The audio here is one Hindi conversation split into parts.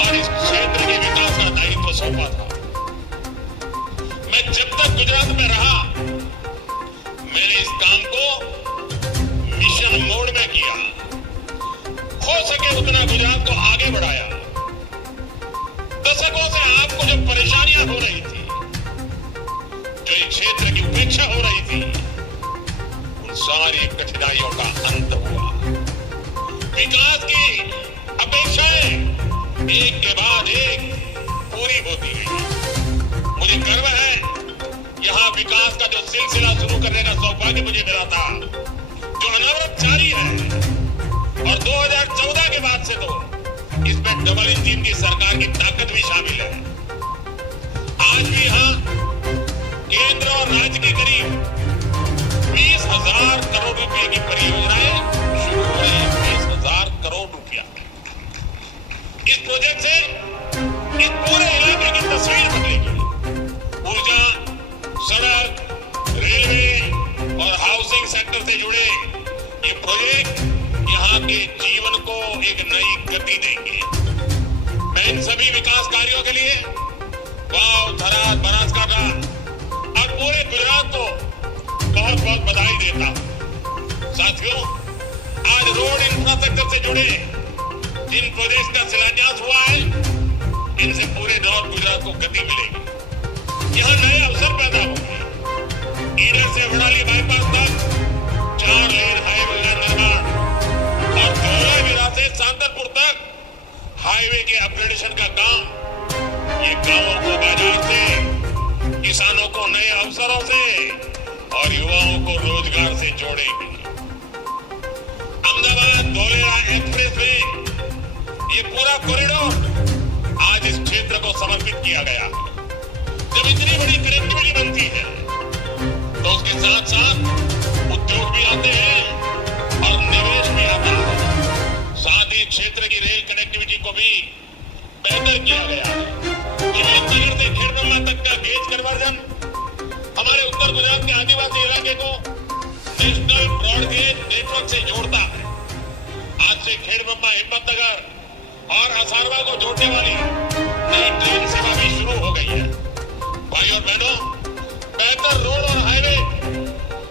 और इस क्षेत्र के विकास का दायित्व सौंपा था। मैं जब तक गुजरात में रहा, मैंने इस काम को मिशन मोड में किया, हो सके उतना गुजरात को आगे बढ़ाया। दशकों से आपको जो परेशानियां हो रही थी, जो इस क्षेत्र की उपेक्षा हो रही थी, उन सारी कठिनाइयों का अंत हुआ। विकास की अपेक्षाएं एक के बाद एक पूरी होती गई। मुझे गर्व है, यहां विकास का जो सिलसिला शुरू करने का सौभाग्य मुझे मिला था, जो अनवरत जारी है। और 2014 के बाद से तो इसमें डबल इंजन की सरकार की ताकत भी शामिल है। आज भी यहां केंद्र और राज्य की करीब 20,000 करोड़ रुपए की परियोजनाएं शुरू हो रही है। 20,000 करोड़ रुपया। इस प्रोजेक्ट से इस पूरे इलाके की तस्वीर बदलेगी। ऊर्जा, सड़क, रेलवे और हाउसिंग सेक्टर से जुड़े ये प्रोजेक्ट यहाँ के जीवन को एक नई गति देंगे। मैं इन सभी विकास कार्यों के लिए वाव, थराद, बनासकांठा और पूरे गुजरात को बहुत बहुत बधाई देता हूं। साथियों, आज रोड इंफ्रास्ट्रक्चर से जुड़े जिन प्रोजेक्ट का शिलान्यास हुआ है, इनसे पूरे नॉर्थ गुजरात को गति मिलेगी। यहाँ नए अवसर पैदा होंगे। ईडर से वडाली बाईपास तक 4 लेन हाईवे का निर्माण और धौलावीरा से सांतलपुर तक हाईवे के अपग्रेडेशन का काम, ये गांवों को बाजार से, किसानों को नए अवसरों से और युवाओं को रोजगार से जोड़ेगी। अहमदाबाद धौलेरा एक्सप्रेस वे, ये पूरा कॉरिडोर आज इस क्षेत्र को समर्पित किया गया है। जब इतनी बड़ी कनेक्टिविटी बनती है तो उसके साथ साथ उद्योग भी आते हैं और निवेश भी आता है। साथ ही क्षेत्र की रेल कनेक्टिविटी को भी बेहतर किया गया है। नगर से खेड़ब्रह्मा तक का गेज कन्वर्जन हमारे उत्तर गुजरात के आदिवासी इलाके को नेशनल ब्रॉडगेज नेटवर्क से जोड़ता है। आज से खेड़ब्रह्मा, हिम्मतनगर और असारवा को जोड़ने वाली नई ट्रेन सेवा भी शुरू हो गई है। भाई और बहनों, बेहतर रोड और हाईवे,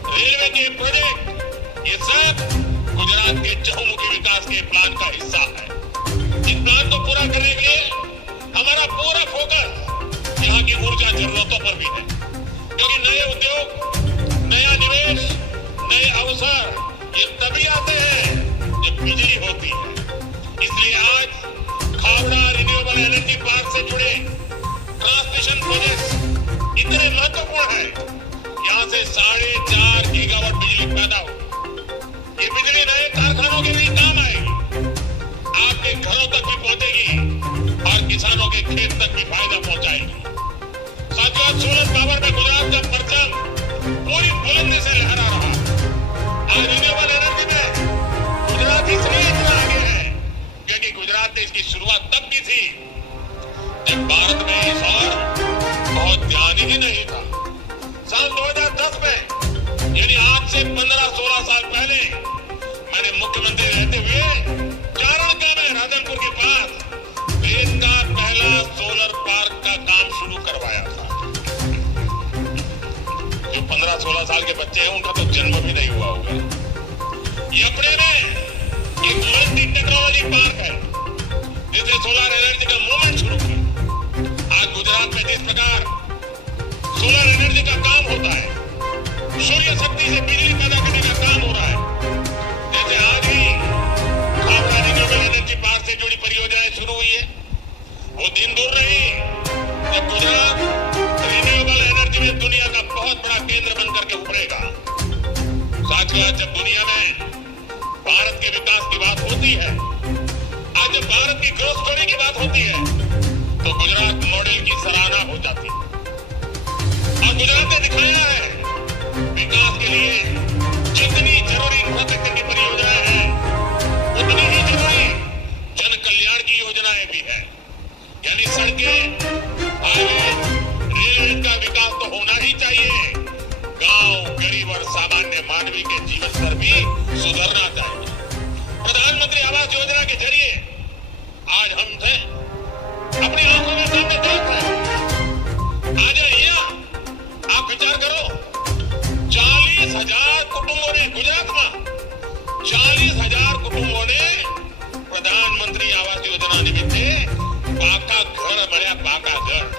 रेलवे के प्रोजेक्ट, ये सब गुजरात के चहुमुखी विकास के प्लान का हिस्सा है। इस प्लान को पूरा करने के लिए हमारा पूरा फोकस यहाँ की ऊर्जा जरूरतों पर भी है, क्योंकि नए उद्योग, नया निवेश, नए अवसर ये तभी आते हैं जब बिजली होती है। इसलिए आज खावड़ा रिन्यूएबल एनर्जी पार्क से जुड़े ट्रांसमिशन प्रोजेक्ट इतने महत्वपूर्ण हैं। यहाँ से 4.5 गीगावाट बिजली पैदा हो। ये बिजली नए कारखानों के लिए काम आएगी, आपके घरों तक भी पहुंचेगी और किसानों के खेत तक भी फायदा पहुंचाएगी। साथियों, सोलर पावर में गुजरात का परचम पूरी बुलंदी से लहरा रहा। आज रिन्यूएबल एनर्जी में गुजरात इसलिए इतना आगे है क्योंकि गुजरात ने इसकी शुरुआत तब की थी जब भारत में इस और बहुत ध्यान ही नहीं था। साल 2010 में, यानी आज से 15-16 साल पहले, मैंने मुख्यमंत्री रहते हुए चारणका में राधनपुर के पास देश का पहला सोलर पार्क का काम शुरू करवाया था। जो 15-16 साल के बच्चे हैं उनका तो जन्म भी नहीं हुआ होगा। ये अपने में एक मल्टी टेक्नोलॉजी पार्क है जिसने सोलर एनर्जी का मूवमेंट शुरू किया। आज गुजरात में जिस प्रकार सोलर एनर्जी का काम होता है, सूर्य शक्ति से बिजली पैदा करने का काम हो रहा है, जैसे आज ही खावड़ा रिन्यूएबल एनर्जी पार्क से जुड़ी परियोजनाएं शुरू हुई है, वो दिन दूर नहीं जब गुजरात रिन्यूएबल एनर्जी में दुनिया का बहुत बड़ा केंद्र बनकर के उभरेगा। साथियों, जब दुनिया में भारत के विकास की बात होती है, आज जब भारत की ग्रोथ स्टोरी की बात होती है, तो गुजरात मॉडल की सराहना हो जाती है। और गुजरात ने दिखाया है विकास के लिए जितनी जरूरी इंफ्रास्ट्रक्चर की परियोजनाएं हैं, उतनी ही जरूरी जन कल्याण की योजनाएं भी है। यानी सड़कें, हाईवे, रेलवे का विकास तो होना ही चाहिए। गांव, गरीब और सामान्य मानवी के जीवन स्तर भी सुधरना चाहिए। प्रधानमंत्री आवास योजना के जरिए आज हम थे निर्माणानिमित्ते पाका घर મળ્યા પાકા ઘર